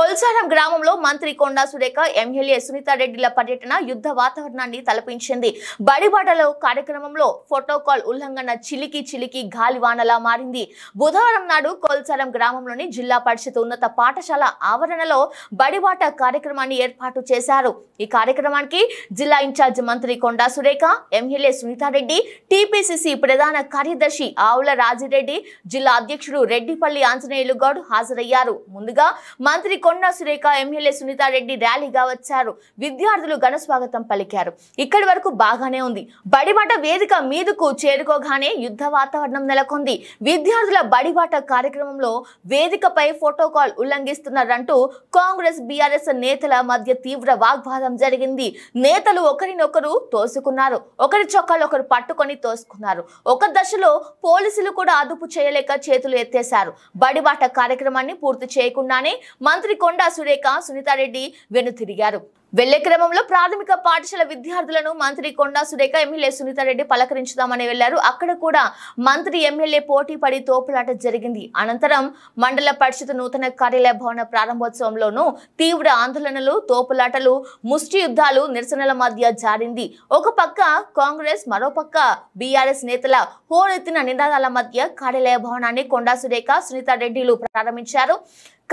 కొల్చారం గ్రామంలో మంత్రి కొండా సురేఖ ఎమ్మెల్యే సునీతా రెడ్డిల పర్యటన యుద్ధ వాతావరణాన్ని తలపించింది. బడిబాటలో కార్యక్రమంలో ఫోటోకాల్ ఉల్లంఘన చిలికి గాలివానలా మారింది. బుధవారం నాడు కొల్చారం గ్రామంలోని జిల్లా పరిషత్ ఉన్నత పాఠశాల ఆవరణలో బడిబాట కార్యక్రమాన్ని ఏర్పాటు చేశారు. ఈ కార్యక్రమానికి జిల్లా ఇన్ఛార్జ్ మంత్రి కొండా సురేఖ, ఎమ్మెల్యే సునీతా రెడ్డి, టీపీసీసీ ప్రధాన కార్యదర్శి ఆవుల రాజిరెడ్డి, జిల్లా అధ్యక్షుడు రెడ్డిపల్లి ఆంజనేయులు గౌడ్ హాజరయ్యారు. ముందుగా మంత్రి కొండా సురేఖ, ఎమ్మెల్యే సునీతా రెడ్డి ర్యాలీగా వచ్చారు. విద్యార్థులు ఘన స్వాగతం పలికారు. ఇక్కడి వరకు బాగానే ఉంది. బడిబాట వేదిక మీదకు చేరుకోగానే యుద్ధ వాతావరణం నెలకొంది. విద్యార్థుల బడిబాట కార్యక్రమంలో వేదికపై ఫోటోకాల్ ఉల్లంఘిస్తున్నారంటూ కాంగ్రెస్ బీఆర్ఎస్ నేతల మధ్య తీవ్ర వాగ్వాదం జరిగింది. నేతలు ఒకరినొకరు తోసుకున్నారు. ఒకరి చొక్కాలు ఒకరు పట్టుకొని తోసుకున్నారు. ఒక దశలో పోలీసులు కూడా అదుపు చేయలేక చేతులు ఎత్తేశారు. బడిబాట కార్యక్రమాన్ని పూర్తి చేయకుండానే మంత్రి కొండా సురేఖ, సునీతా రెడ్డి వెనుతిరిగారు. వెళ్లే క్రమంలో ప్రాథమిక పాఠశాల విద్యార్థులను మంత్రి కొండా సురేఖ, ఎమ్మెల్యే సునీతా రెడ్డి పలకరించుదామని వెళ్లారు. అక్కడ కూడా మంత్రి ఎమ్మెల్యే పోటీ పడి తోపులాట జరిగింది. అనంతరం మండల పరిషత్ నూతన కార్యాలయ భవన ప్రారంభోత్సవంలోనూ తీవ్ర ఆందోళనలు, తోపులాటలు, ముష్టి యుద్ధాలు, నిరసనల మధ్య జారింది. ఒక పక్క కాంగ్రెస్, మరోపక్క బీఆర్ఎస్ నేతల హోరెత్తిన నినాదాల మధ్య కార్యాలయ భవనాన్ని కొండా సురేఖ, సునీతా రెడ్డిలు ప్రారంభించారు.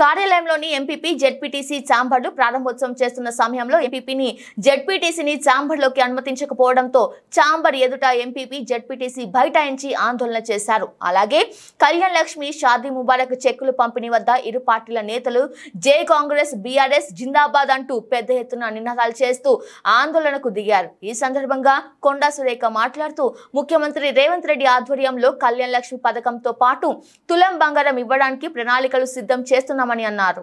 కార్యాలయంలోని ఎంపీపీ, జెడ్పీటీసీ ఛాంబర్లు ప్రారంభోత్సవం చేస్తున్న సమయంలో ఎంపీపీని, జెడ్పీటీసీని ఛాంబర్లోకి అనుమతించకపోవడంతో ఛాంబర్ ఎదుట ఎంపీపీ, జెడ్పీటీసీ బైఠాయించి ఆందోళన చేశారు. అలాగే కళ్యాణ్ లక్ష్మి, షాదీ ముబారక్ చెక్కులు పంపిణీ వద్ద ఇరు పార్టీల నేతలు జై కాంగ్రెస్, బీఆర్ఎస్ జిందాబాద్ అంటూ పెద్ద ఎత్తున నినాదాలు చేస్తూ ఆందోళనకు దిగారు. ఈ సందర్భంగా కొండా సురేఖ మాట్లాడుతూ ముఖ్యమంత్రి రేవంత్ రెడ్డి ఆధ్వర్యంలో కళ్యాణ్ లక్ష్మి పథకంతో పాటు తులం బంగారం ఇవ్వడానికి ప్రణాళికలు సిద్ధం చేస్తున్నామని అన్నారు.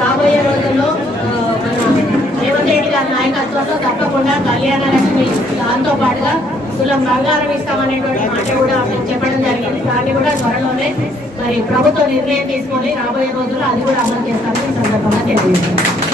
రాబోయే రోజుల్లో రేవంత్ రెడ్డి గారి నాయకత్వంలో తప్పకుండా కళ్యాణ లక్ష్మి దాంతో పాటుగా తులం బంగారం ఇస్తామనేటువంటి మాట కూడా చెప్పడం జరిగింది. దాన్ని కూడా త్వరలోనే మరి ప్రభుత్వ నిర్ణయం తీసుకొని రాబోయే రోజుల్లో అది కూడా అమలు చేస్తామని ఈ సందర్భంగా తెలియజేస్తాం.